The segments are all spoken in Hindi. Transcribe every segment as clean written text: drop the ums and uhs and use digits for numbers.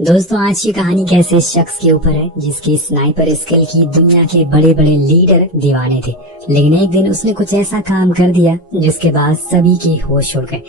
दोस्तों, आज की कहानी कैसे शख्स के ऊपर है जिसकी स्नाइपर स्किल की दुनिया के बड़े बड़े लीडर दीवाने थे, लेकिन एक दिन उसने कुछ ऐसा काम कर दिया जिसके बाद सभी के होश उड़ गए।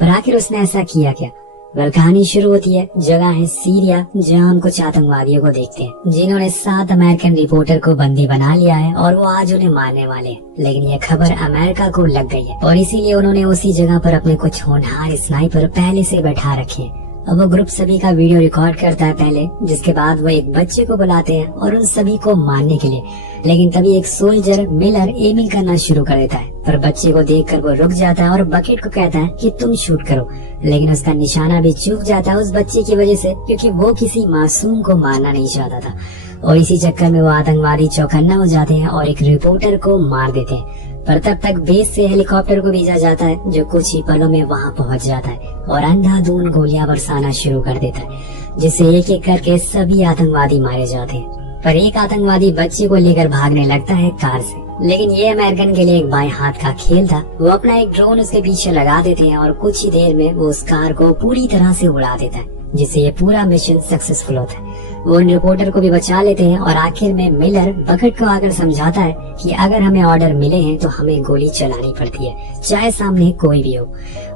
पर आखिर उसने ऐसा किया क्या? कहानी शुरू होती है, जगह है सीरिया, जहां हम कुछ आतंकवादियों को देखते हैं जिन्होंने 7 अमेरिकन रिपोर्टर को बंदी बना लिया है और वो आज उन्हें मारने वाले हैं। लेकिन ये खबर अमेरिका को लग गई है और इसीलिए उन्होंने उसी जगह पर अपने कुछ होनहार स्नाइपर पहले से बैठा रखे हैं। अब वो ग्रुप सभी का वीडियो रिकॉर्ड करता है पहले, जिसके बाद वो एक बच्चे को बुलाते हैं और उन सभी को मारने के लिए। लेकिन तभी एक सोल्जर मिलर एमिंग करना शुरू कर देता है, पर बच्चे को देखकर वो रुक जाता है और बकेट को कहता है कि तुम शूट करो। लेकिन उसका निशाना भी चूक जाता है उस बच्चे की वजह से, क्योंकि वो किसी मासूम को मारना नहीं चाहता था। और इसी चक्कर में वो आतंकवादी चौकन्ना हो जाते हैं और एक रिपोर्टर को मार देते हैं। पर तब तक बेस से हेलीकॉप्टर को भेजा जाता है, जो कुछ ही पलों में वहां पहुंच जाता है और अंधाधुंध गोलियां बरसाना शुरू कर देता है, जिससे एक एक करके सभी आतंकवादी मारे जाते हैं। पर एक आतंकवादी बच्चे को लेकर भागने लगता है कार से। लेकिन ये अमेरिकन के लिए एक बाएं हाथ का खेल था। वो अपना एक ड्रोन उसके पीछे लगा देते हैं और कुछ ही देर में वो उस कार को पूरी तरह से उड़ा देता है, जिससे ये पूरा मिशन सक्सेसफुल होता है। वो उन रिपोर्टर को भी बचा लेते हैं और आखिर में मिलर बकेट को आकर समझाता है कि अगर हमें ऑर्डर मिले हैं तो हमें गोली चलानी पड़ती है, चाहे सामने कोई भी हो।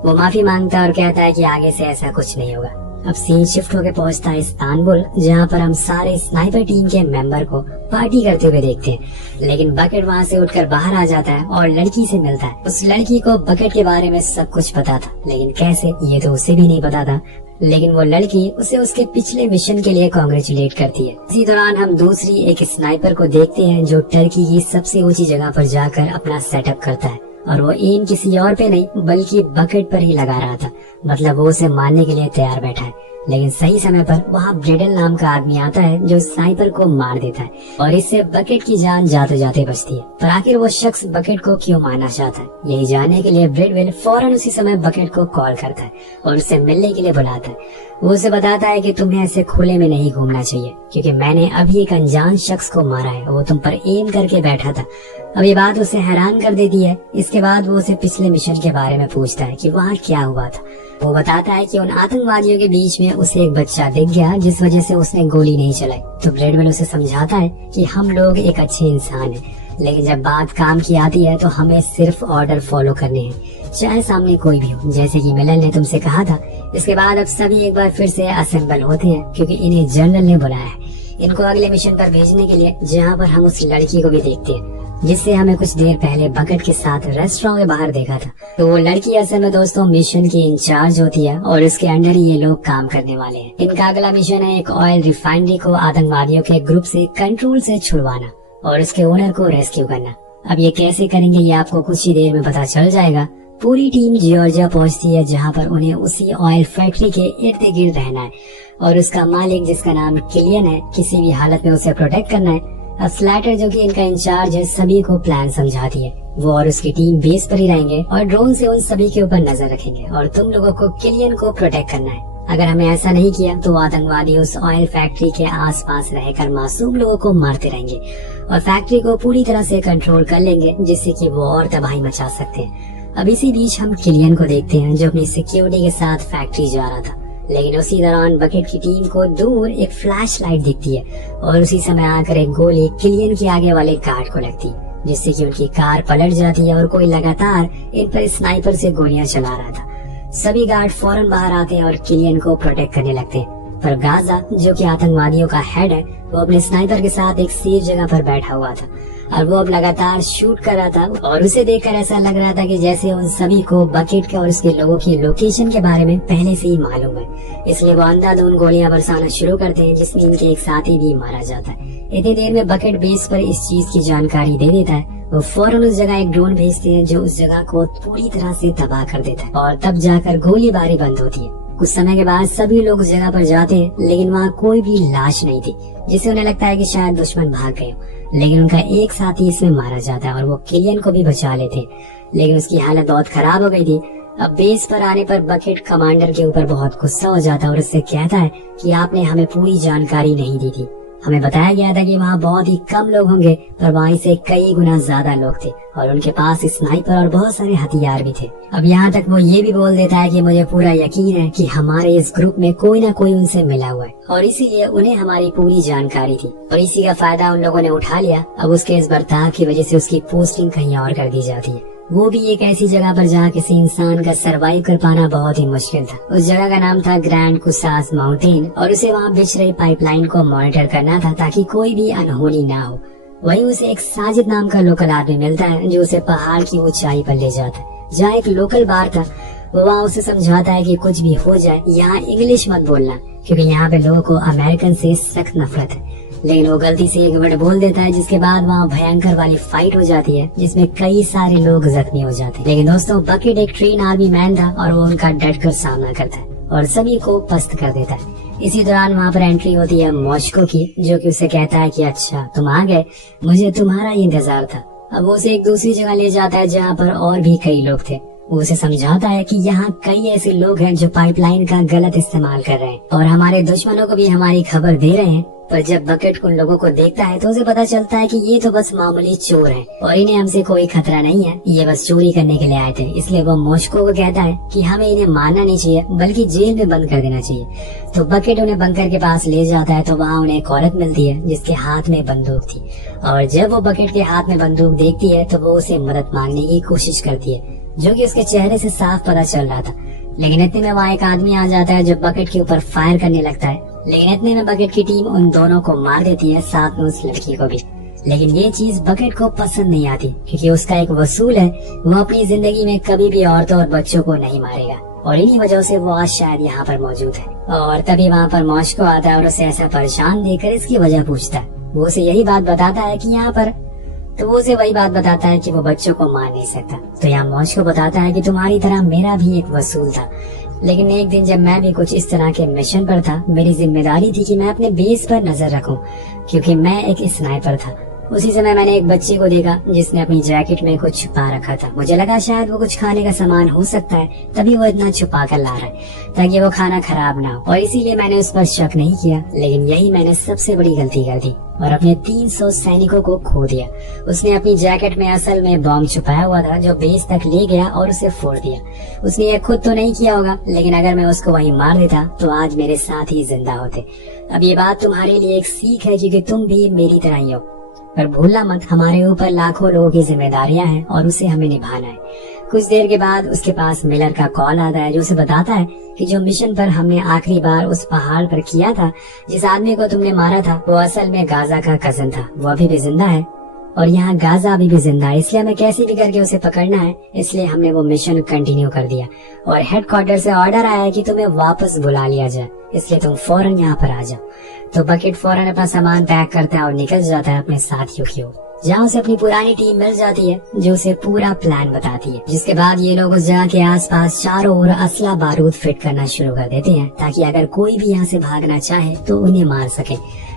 वो माफी मांगता है और कहता है कि आगे से ऐसा कुछ नहीं होगा। अब सीन शिफ्ट होकर पहुंचता है इस्तांबुल, जहां पर हम सारे स्नाइपर टीम के मेंबर को पार्टी करते हुए देखते हैं। लेकिन बकेट वहां से उठकर बाहर आ जाता है और लड़की से मिलता है। उस लड़की को बकेट के बारे में सब कुछ पता था, लेकिन कैसे ये तो उसे भी नहीं पता था। लेकिन वो लड़की उसे उसके पिछले मिशन के लिए कांग्रेचुलेट करती है। इसी दौरान हम दूसरी एक स्नाइपर को देखते हैं जो टर्की की सबसे ऊंची जगह पर जाकर अपना सेटअप करता है, और वो एम किसी और पे नहीं बल्कि बकेट पर ही लगा रहा था। मतलब वो उसे मारने के लिए तैयार बैठा है। लेकिन सही समय पर वहाँ ब्रेडल नाम का आदमी आता है जो स्नाइपर को मार देता है और इससे बकेट की जान जाते जाते बचती है। पर आखिर वो शख्स बकेट को क्यों मारना चाहता है, यही जानने के लिए ब्रेडवेल फौरन उसी समय बकेट को कॉल करता है और उससे मिलने के लिए बुलाता है। वो उसे बताता है कि तुम्हें ऐसे खुले में नहीं घूमना चाहिए, क्योंकि मैंने अभी एक अनजान शख्स को मारा है, वो तुम पर एम करके बैठा था। अब ये बात उसे हैरान कर देती है। इसके बाद वो उसे पिछले मिशन के बारे में पूछता है कि वहाँ क्या हुआ था। वो बताता है कि उन आतंकवादियों के बीच में उसे एक बच्चा दिख गया, जिस वजह से उसने गोली नहीं चलाई। तो ब्रेडवेल उसे समझाता है कि हम लोग एक अच्छे इंसान हैं, लेकिन जब बात काम की आती है तो हमें सिर्फ ऑर्डर फॉलो करने हैं, चाहे सामने कोई भी हो, जैसे कि मिलन ने तुमसे कहा था। इसके बाद अब सभी एक बार फिर से असेंबल होते हैं, क्योंकि इन्हें जनरल ने बुलाया है इनको अगले मिशन पर भेजने के लिए, जहाँ पर हम उस लड़की को भी देखते हैं जिससे हमें कुछ देर पहले बकेट के साथ रेस्टोरेंट के बाहर देखा था। तो वो लड़की असल में दोस्तों मिशन की इंचार्ज होती है और उसके अंडर ही ये लोग काम करने वाले हैं। इनका अगला मिशन है एक ऑयल रिफाइनरी को आतंकवादियों के ग्रुप से कंट्रोल से छुड़वाना और उसके ओनर को रेस्क्यू करना। अब ये कैसे करेंगे ये आपको कुछ ही देर में पता चल जाएगा। पूरी टीम जॉर्जिया पहुंचती है, जहां पर उन्हें उसी ऑयल फैक्ट्री के इर्द गिर्द रहना है और उसका मालिक, जिसका नाम किलियन है, किसी भी हालत में उसे प्रोटेक्ट करना है। अब स्लैटर, जो कि इनका इंचार्ज है, सभी को प्लान समझाती है। वो और उसकी टीम बेस पर ही रहेंगे और ड्रोन से उन सभी के ऊपर नजर रखेंगे और तुम लोगों को किलियन को प्रोटेक्ट करना है। अगर हमें ऐसा नहीं किया तो आतंकवादी उस ऑयल फैक्ट्री के आसपास रहकर मासूम लोगों को मारते रहेंगे और फैक्ट्री को पूरी तरह से कंट्रोल कर लेंगे, जिससे कि वो और तबाही मचा सकते हैं। अब इसी बीच हम किलियन को देखते हैं जो अपनी सिक्योरिटी के साथ फैक्ट्री जा रहा था। लेकिन उसी दौरान बकेट की टीम को दूर एक फ्लैश लाइट दिखती है और उसी समय आकर एक गोली किलियन के आगे वाले गार्ड को लगती है, जिससे कि उनकी कार पलट जाती है और कोई लगातार इन पर स्नाइपर से गोलियां चला रहा था। सभी गार्ड फौरन बाहर आते हैं और किलियन को प्रोटेक्ट करने लगते हैं। पर गाजा, जो कि आतंकवादियों का हेड है, वो अपने स्नाइपर के साथ एक सेफ जगह पर बैठा हुआ था और वो अब लगातार शूट कर रहा था और उसे देखकर ऐसा लग रहा था कि जैसे उन सभी को बकेट के और उसके लोगों की लोकेशन के बारे में पहले से ही मालूम है। इसलिए वो अंधाधुंध गोलियां बरसाना शुरू करते हैं, जिसमें इनके एक साथी भी मारा जाता है। इतनी देर में बकेट बेस पर इस चीज की जानकारी दे देता है। वो फौरन उस जगह एक ड्रोन भेजते हैं जो उस जगह को पूरी तरह से तबाह कर देता है और तब जाकर गोलीबारी बंद होती है। कुछ समय के बाद सभी लोग उस जगह पर जाते हैं, लेकिन वहाँ कोई भी लाश नहीं थी, जिससे उन्हें लगता है कि शायद दुश्मन भाग गए। लेकिन उनका एक साथी इसमें मारा जाता है और वो किलियन को भी बचा लेते, लेकिन उसकी हालत बहुत खराब हो गई थी। अब बेस पर आने पर बकेट कमांडर के ऊपर बहुत गुस्सा हो जाता है और उससे कहता है कि आपने हमें पूरी जानकारी नहीं दी थी। हमें बताया गया था कि वहाँ बहुत ही कम लोग होंगे, पर वहाँ से कई गुना ज्यादा लोग थे और उनके पास स्नाइपर और बहुत सारे हथियार भी थे। अब यहाँ तक वो ये भी बोल देता है कि मुझे पूरा यकीन है कि हमारे इस ग्रुप में कोई ना कोई उनसे मिला हुआ है और इसीलिए उन्हें हमारी पूरी जानकारी थी और इसी का फायदा उन लोगों ने उठा लिया। अब उसके इस बर्ताव की वजह से उसकी पोस्टिंग कहीं और कर दी जाती है, वो भी एक ऐसी जगह पर जहाँ किसी इंसान का सरवाइव कर पाना बहुत ही मुश्किल था। उस जगह का नाम था ग्रैंड कुसास माउंटेन और उसे वहाँ बिछ रही पाइपलाइन को मॉनिटर करना था ताकि कोई भी अनहोनी ना हो। वहीं उसे एक साजिद नाम का लोकल आदमी मिलता है जो उसे पहाड़ की ऊंचाई पर ले जाता है जहाँ एक लोकल बार था। वो वहाँ उसे समझाता है कि कुछ भी हो जाए यहाँ इंग्लिश मत बोलना, क्योंकि यहाँ पे लोगों को अमेरिकन से सख्त नफरत है। लेकिन वो गलती से एक वर्ड बोल देता है जिसके बाद वहाँ भयंकर वाली फाइट हो जाती है जिसमें कई सारे लोग जख्मी हो जाते हैं। लेकिन दोस्तों, बकेट एक ट्रेन आर्मी मैन था और वो उनका डटकर सामना करता है और सभी को पस्त कर देता है। इसी दौरान वहाँ पर एंट्री होती है मॉस्को की, जो कि उसे कहता है कि अच्छा तुम आ गए, मुझे तुम्हारा ही इंतजार था। अब वो उसे एक दूसरी जगह ले जाता है जहाँ पर और भी कई लोग थे। वो उसे समझाता है कि यहाँ कई ऐसे लोग हैं जो पाइपलाइन का गलत इस्तेमाल कर रहे हैं और हमारे दुश्मनों को भी हमारी खबर दे रहे हैं। पर जब बकेट उन लोगों को देखता है तो उसे पता चलता है कि ये तो बस मामूली चोर हैं और इन्हें हमसे कोई खतरा नहीं है, ये बस चोरी करने के लिए आए थे। इसलिए वो मॉस्को को कहता है कि हमें इन्हें मारना नहीं चाहिए बल्कि जेल में बंद कर देना चाहिए। तो बकेट उन्हें बंकर के पास ले जाता है तो वहाँ उन्हें एक औरत मिलती है जिसके हाथ में बंदूक थी और जब वो बकेट के हाथ में बंदूक देखती है तो वो उसे मदद मांगने की कोशिश करती है, जो कि उसके चेहरे से साफ पता चल रहा था। लेकिन इतने में वहाँ एक आदमी आ जाता है जो बकेट के ऊपर फायर करने लगता है। लेकिन इतने में बकेट की टीम उन दोनों को मार देती है, साथ में उस लड़की को भी। लेकिन ये चीज बकेट को पसंद नहीं आती क्योंकि उसका एक वसूल है, वो अपनी जिंदगी में कभी भी औरतों और बच्चों को नहीं मारेगा और इन्हीं वजह से वो आज शायद यहाँ पर मौजूद है। और तभी वहाँ पर मॉस्को आता है और उसे ऐसा परेशान देखकर इसकी वजह पूछता है। वो उसे यही बात बताता है कि यहाँ पर, तो वो उसे वही बात बताता है कि वो बच्चों को मार नहीं सकता। तो यहाँ मॉस्को बताता है कि तुम्हारी तरह मेरा भी एक वसूल था, लेकिन एक दिन जब मैं भी कुछ इस तरह के मिशन पर था, मेरी जिम्मेदारी थी कि मैं अपने बेस पर नजर रखूं क्योंकि मैं एक स्नाइपर था। उसी समय मैंने एक बच्चे को देखा जिसने अपनी जैकेट में कुछ छुपा रखा था। मुझे लगा शायद वो कुछ खाने का सामान हो सकता है, तभी वो इतना छुपा कर ला रहा है ताकि वो खाना खराब ना हो, और इसीलिए मैंने उस पर शक नहीं किया। लेकिन यही मैंने सबसे बड़ी गलती कर दी और अपने 300 सैनिकों को खो दिया। उसने अपनी जैकेट में असल में बॉम्ब छुपाया हुआ था जो बेस तक ले गया और उसे फोड़ दिया। उसने ये खुद तो नहीं किया होगा, लेकिन अगर मैं उसको वहीं मार देता तो आज मेरे साथ ही जिंदा होते। अब ये बात तुम्हारे लिए एक सीख है क्योंकि तुम भी मेरी तरह ही हो, पर भूलना मत हमारे ऊपर लाखों लोगों की जिम्मेदारियां हैं और उसे हमें निभाना है। कुछ देर के बाद उसके पास मिलर का कॉल आता है जो उसे बताता है कि जो मिशन पर हमने आखिरी बार उस पहाड़ पर किया था, जिस आदमी को तुमने मारा था वो असल में गाजा का कजन था। वो अभी भी जिंदा है और यहाँ गाजा अभी भी जिंदा है, इसलिए हमें कैसे भी करके उसे पकड़ना है। इसलिए हमने वो मिशन कंटिन्यू कर दिया और हेडक्वार्टर से ऑर्डर आया है कि तुम्हें वापस बुला लिया जाए, इसलिए तुम फौरन यहाँ पर आ जाओ। तो बकेट फौरन अपना सामान पैक करता है और निकल जाता है अपने साथियों की ओर, जहाँ उसे अपनी पुरानी टीम मिल जाती है जो उसे पूरा प्लान बताती है। जिसके बाद ये लोग उस जगह के आसपास चारों ओर असला बारूद फिट करना शुरू कर देते हैं ताकि अगर कोई भी यहाँ से भागना चाहे तो उन्हें मार सके।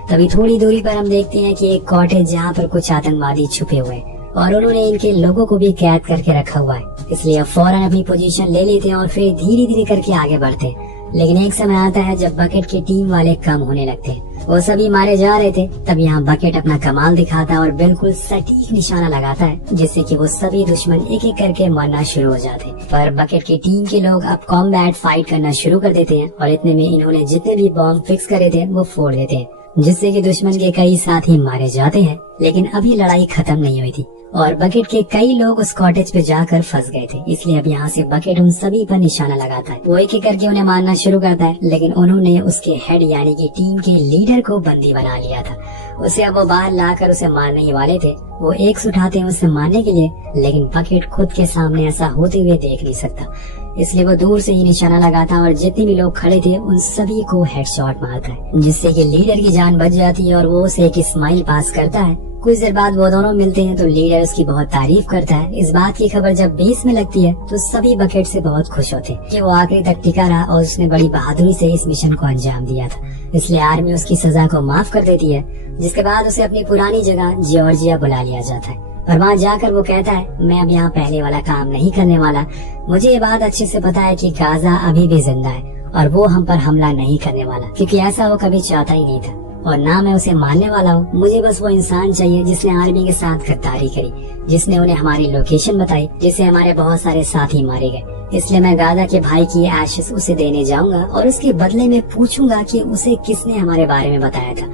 तभी थोड़ी दूरी पर हम देखते हैं कि एक कॉटेज जहाँ पर कुछ आतंकवादी छुपे हुए हैं और उन्होंने इनके लोगों को भी कैद करके रखा हुआ है, इसलिए फौरन अपनी पोजीशन ले लेते हैं और फिर धीरे धीरे करके आगे बढ़ते हैं। लेकिन एक समय आता है जब बकेट की टीम वाले कम होने लगते हैं, वो सभी मारे जा रहे थे। तब यहाँ बकेट अपना कमाल दिखाता है और बिल्कुल सटीक निशाना लगाता है जिससे कि वो सभी दुश्मन एक एक करके मरना शुरू हो जाते हैं। पर बकेट की टीम के लोग अब कॉम्बैट फाइट करना शुरू कर देते हैं और इतने में इन्होंने जितने भी बॉम्ब फिक्स करे थे वो फोड़ देते हैं, जिससे कि दुश्मन के कई साथी मारे जाते हैं। लेकिन अभी लड़ाई खत्म नहीं हुई थी और बकेट के कई लोग उस कॉटेज पे जाकर फंस गए थे, इसलिए अब यहाँ से बकेट उन सभी पर निशाना लगाता है। वो एक एक करके उन्हें मारना शुरू करता है, लेकिन उन्होंने उसके हेड यानी कि टीम के लीडर को बंदी बना लिया था। उसे अब वो बाहर लाकर उसे मारने ही वाले थे। वो एक्स उठाते हैं उसे मारने के लिए, लेकिन बकेट खुद के सामने ऐसा होते हुए देख नहीं सकता, इसलिए वो दूर से ही निशाना लगाता है और जितने भी लोग खड़े थे उन सभी को हेडशॉट मारता है, जिससे कि लीडर की जान बच जाती है और वो उसे एक स्माइल पास करता है। कुछ देर बाद वो दोनों मिलते हैं तो लीडर उसकी बहुत तारीफ करता है। इस बात की खबर जब बेस में लगती है तो सभी बकेट से बहुत खुश होते हैं कि वो आखिरी तक टिका रहा और उसने बड़ी बहादुरी से इस मिशन को अंजाम दिया था, इसलिए आर्मी उसकी सजा को माफ कर देती है। जिसके बाद उसे अपनी पुरानी जगह जॉर्जिया बुला लिया जाता है, पर वहाँ जाकर वो कहता है मैं अब यहाँ पहले वाला काम नहीं करने वाला। मुझे ये बात अच्छे से पता है कि गाजा अभी भी जिंदा है और वो हम पर हमला नहीं करने वाला, क्योंकि ऐसा वो कभी चाहता ही नहीं था। और ना मैं उसे मारने वाला हूँ। मुझे बस वो इंसान चाहिए जिसने आर्मी के साथ गद्दारी करी, जिसने उन्हें हमारी लोकेशन बताई, जिससे हमारे बहुत सारे साथी मारे गए। इसलिए मैं गाजा के भाई की एशेस उसे देने जाऊंगा और उसके बदले में पूछूंगा कि उसे किसने हमारे बारे में बताया था।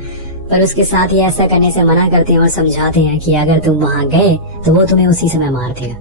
पर उसके साथ ही ऐसा करने से मना करते हैं और समझाते हैं कि अगर तुम वहाँ गए तो वो तुम्हें उसी समय मार देगा।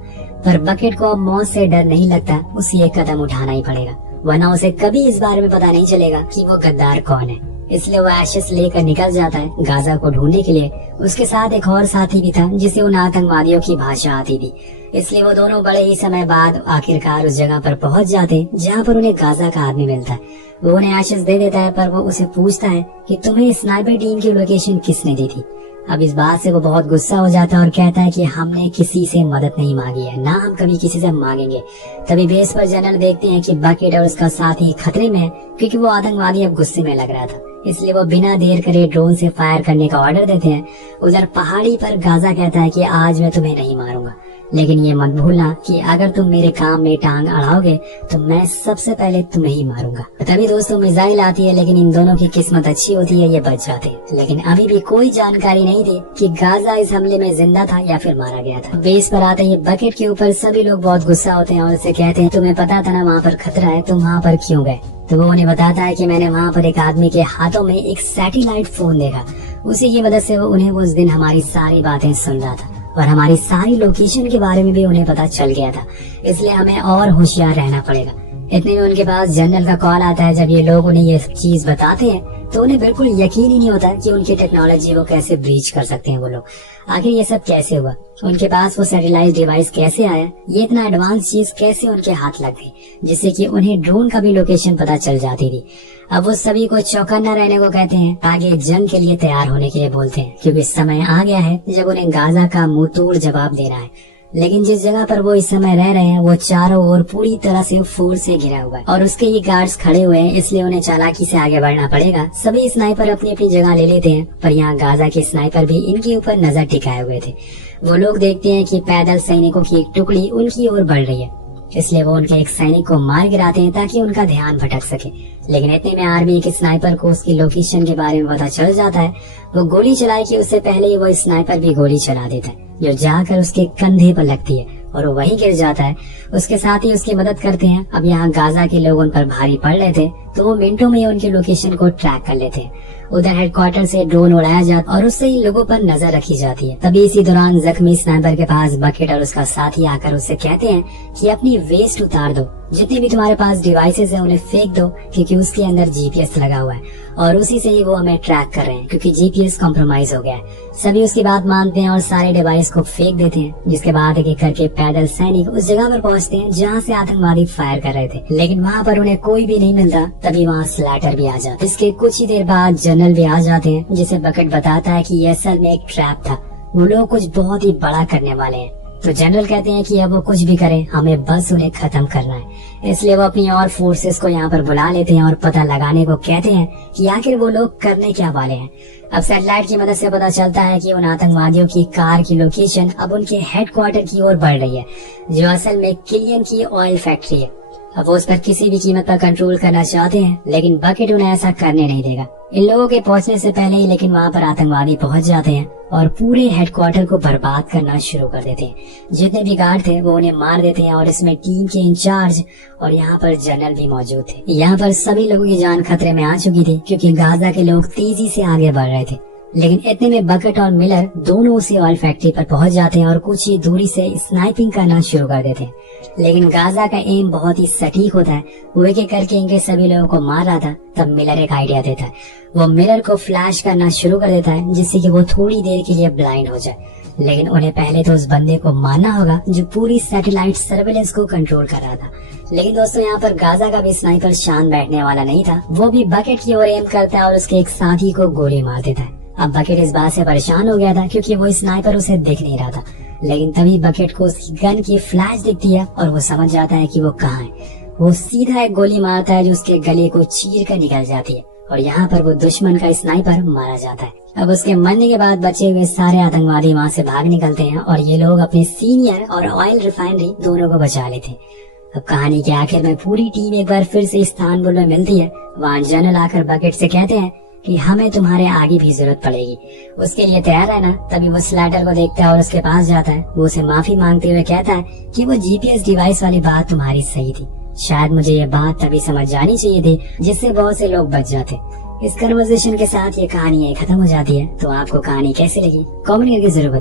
पर बकेट को अब मौत से डर नहीं लगता, उसे एक कदम उठाना ही पड़ेगा, वरना उसे कभी इस बारे में पता नहीं चलेगा कि वो गद्दार कौन है। इसलिए वो एशेस लेकर निकल जाता है गाजा को ढूंढने के लिए। उसके साथ एक और साथी भी था जिसे उन आतंकवादियों की भाषा आती थी। इसलिए वो दोनों बड़े ही समय बाद आखिरकार उस जगह पर पहुंच जाते हैं जहाँ पर उन्हें गाजा का आदमी मिलता है। वो उन्हें एशेस दे देता है, पर वो उसे पूछता है कि तुम्हें स्नाइपर टीम की लोकेशन किसने दी थी। अब इस बात से वो बहुत गुस्सा हो जाता है और कहता है कि हमने किसी से मदद नहीं मांगी है, ना हम कभी किसी से मांगेंगे। तभी बेस पर जनरल देखते हैं कि बकेट और उसका साथी खतरे में है, क्योंकि वो आतंकवादी अब गुस्से में लग रहा था। इसलिए वो बिना देर करे ड्रोन से फायर करने का ऑर्डर देते हैं। उधर पहाड़ी पर गाजा कहता है कि आज मैं तुम्हें नहीं मारूंगा, लेकिन ये मत भूलना कि अगर तुम मेरे काम में टांग अड़ाओगे तो मैं सबसे पहले तुम्हें ही मारूंगा। तभी दोस्तों मिसाइल आती है, लेकिन इन दोनों की किस्मत अच्छी होती है, ये बच जाते हैं। लेकिन अभी भी कोई जानकारी नहीं थी कि गाजा इस हमले में जिंदा था या फिर मारा गया था। बेस पर आते ही बकेट के ऊपर सभी लोग बहुत गुस्सा होते हैं और उसे कहते हैं तुम्हें पता था ना वहाँ पर खतरा है, तुम वहाँ पर क्यों गए। तो वो उन्हें बताता है कि मैंने वहाँ पर एक आदमी के हाथों में एक सैटेलाइट फोन देखा, उसी की वजह से वो उन्हें उस दिन हमारी सारी बातें सुन रहा था और हमारी सारी लोकेशन के बारे में भी उन्हें पता चल गया था। इसलिए हमें और होशियार रहना पड़ेगा। इतने में उनके पास जनरल का कॉल आता है। जब ये लोग उन्हें ये चीज बताते हैं तो उन्हें बिल्कुल यकीन ही नहीं होता कि उनकी टेक्नोलॉजी वो कैसे ब्रीच कर सकते हैं वो लोग। आखिर ये सब कैसे हुआ, उनके पास वो सैटेलाइट डिवाइस कैसे आया, ये इतना एडवांस चीज कैसे उनके हाथ लग गई जिससे कि उन्हें ड्रोन का भी लोकेशन पता चल जाती थी। अब वो सभी को चौकन्ना रहने को कहते हैं, आगे जंग के लिए तैयार होने के लिए बोलते हैं, क्योंकि समय आ गया है जब उन्हें गाजा का मुंह तोड़ जवाब देना है। लेकिन जिस जगह पर वो इस समय रह रहे हैं वो चारों ओर पूरी तरह से फोर्स से घिरा हुआ है और उसके ही गार्ड्स खड़े हुए हैं, इसलिए उन्हें चालाकी से आगे बढ़ना पड़ेगा। सभी स्नाइपर अपनी अपनी जगह ले लेते हैं, पर यहाँ गाजा के स्नाइपर भी इनके ऊपर नजर टिकाए हुए थे। वो लोग देखते हैं कि पैदल सैनिकों की एक टुकड़ी उनकी ओर बढ़ रही है, इसलिए वो उनके एक सैनिक को मार गिराते हैं ताकि उनका ध्यान भटक सके। लेकिन इतने में आर्मी के स्नाइपर को उसकी लोकेशन के बारे में पता चल जाता है। वो गोली चलाए कि उससे पहले ही वो स्नाइपर भी गोली चला देता है, जो जाकर उसके कंधे पर लगती है और वो वहीं गिर जाता है। उसके साथ ही उसकी मदद करते हैं। अब यहाँ गाजा के लोग उन पर भारी पड़ रहे थे, तो वो मिनटों में उनकी लोकेशन को ट्रैक कर लेते हैं। उधर हेडक्वार्टर से ड्रोन उड़ाया जाता और उससे ही लोगों पर नजर रखी जाती है। तभी इसी दौरान जख्मी स्नाइपर के पास बकेट और उसका साथी आकर उससे कहते हैं कि अपनी वेस्ट उतार दो, जितने भी तुम्हारे पास डिवाइसेस हैं उन्हें फेंक दो, क्योंकि उसके अंदर जीपीएस लगा हुआ है और उसी से ही वो हमें ट्रैक कर रहे हैं, क्योंकि जीपीएस कॉम्प्रोमाइज हो गया है। सभी उसकी बात मानते हैं और सारे डिवाइस को फेंक देते हैं, जिसके बाद एक एक करके पैदल सैनिक उस जगह पर पहुंचते हैं जहां से आतंकवादी फायर कर रहे थे। लेकिन वहां पर उन्हें कोई भी नहीं मिलता। तभी वहां स्लैटर भी आ जाता। इसके कुछ ही देर बाद जनरल भी आ जाते हैं, जिसे बकेट बताता है कि ये असल में एक ट्रैप था, वो लोग कुछ बहुत ही बड़ा करने वाले हैं। तो जनरल कहते हैं कि अब वो कुछ भी करें, हमें बस उन्हें खत्म करना है। इसलिए वो अपनी और फोर्सेस को यहाँ पर बुला लेते हैं और पता लगाने को कहते हैं कि आखिर वो लोग करने क्या वाले हैं। अब सैटेलाइट की मदद से पता चलता है कि उन आतंकवादियों की कार की लोकेशन अब उनके हेडक्वार्टर की ओर बढ़ रही है, जो असल में किलियन की ऑयल फैक्ट्री है। अब वो उस पर किसी भी कीमत पर कंट्रोल करना चाहते हैं, लेकिन बकेट उन्हें ऐसा करने नहीं देगा। इन लोगों के पहुंचने से पहले ही लेकिन वहां पर आतंकवादी पहुंच जाते हैं और पूरे हेडक्वार्टर को बर्बाद करना शुरू कर देते हैं। जितने भी गार्ड थे वो उन्हें मार देते हैं और इसमें टीम के इंचार्ज और यहाँ पर जनरल भी मौजूद थे। यहाँ पर सभी लोगों की जान खतरे में आ चुकी थी, क्योंकि गाजा के लोग तेजी से आगे बढ़ रहे थे। लेकिन इतने में बकेट और मिलर दोनों उसी ऑयल फैक्ट्री पर पहुंच जाते हैं और कुछ ही दूरी से स्नाइपिंग करना शुरू कर देते हैं। लेकिन गाजा का एम बहुत ही सटीक होता है, वो एक एक करके इनके सभी लोगों को मार रहा था। तब मिलर एक आइडिया देता है, वो मिलर को फ्लैश करना शुरू कर देता है, जिससे कि वो थोड़ी देर के लिए ब्लाइंड हो जाए। लेकिन उन्हें पहले तो उस बंदे को मारना होगा जो पूरी सैटेलाइट सर्वेलेंस को कंट्रोल कर रहा था। लेकिन दोस्तों यहाँ पर गाजा का भी स्नाइपर शान बैठने वाला नहीं था, वो भी बकेट की ओर एम करता है और उसके एक साथी को गोली मार देता है। अब बकेट इस बात से परेशान हो गया था, क्योंकि वो स्नाइपर उसे दिख नहीं रहा था। लेकिन तभी बकेट को उसकी गन की फ्लैश दिखती है और वो समझ जाता है कि वो कहाँ है। वो सीधा एक गोली मारता है जो उसके गले को चीर कर निकल जाती है और यहाँ पर वो दुश्मन का स्नाइपर मारा जाता है। अब उसके मरने के बाद बचे हुए सारे आतंकवादी वहाँ से भाग निकलते हैं और ये लोग अपने सीनियर और ऑयल रिफाइनरी दोनों को बचा लेते हैं। अब कहानी के आखिर में पूरी टीम एक बार फिर से इस्तांबुल में मिलती है। वहाँ जनरल आकर बकेट से कहते हैं कि हमें तुम्हारे आगे भी जरूरत पड़ेगी, उसके लिए तैयार है ना। तभी वो स्लाइडर को देखता है और उसके पास जाता है। वो उसे माफी मांगते हुए कहता है कि वो जीपीएस डिवाइस वाली बात तुम्हारी सही थी, शायद मुझे ये बात तभी समझ जानी चाहिए थी, जिससे बहुत से लोग बच जाते। इस कन्वर्सेशन के साथ ये कहानी खत्म हो जाती है। तो आपको कहानी कैसी लगी कमेंट करके जरूर बताएं।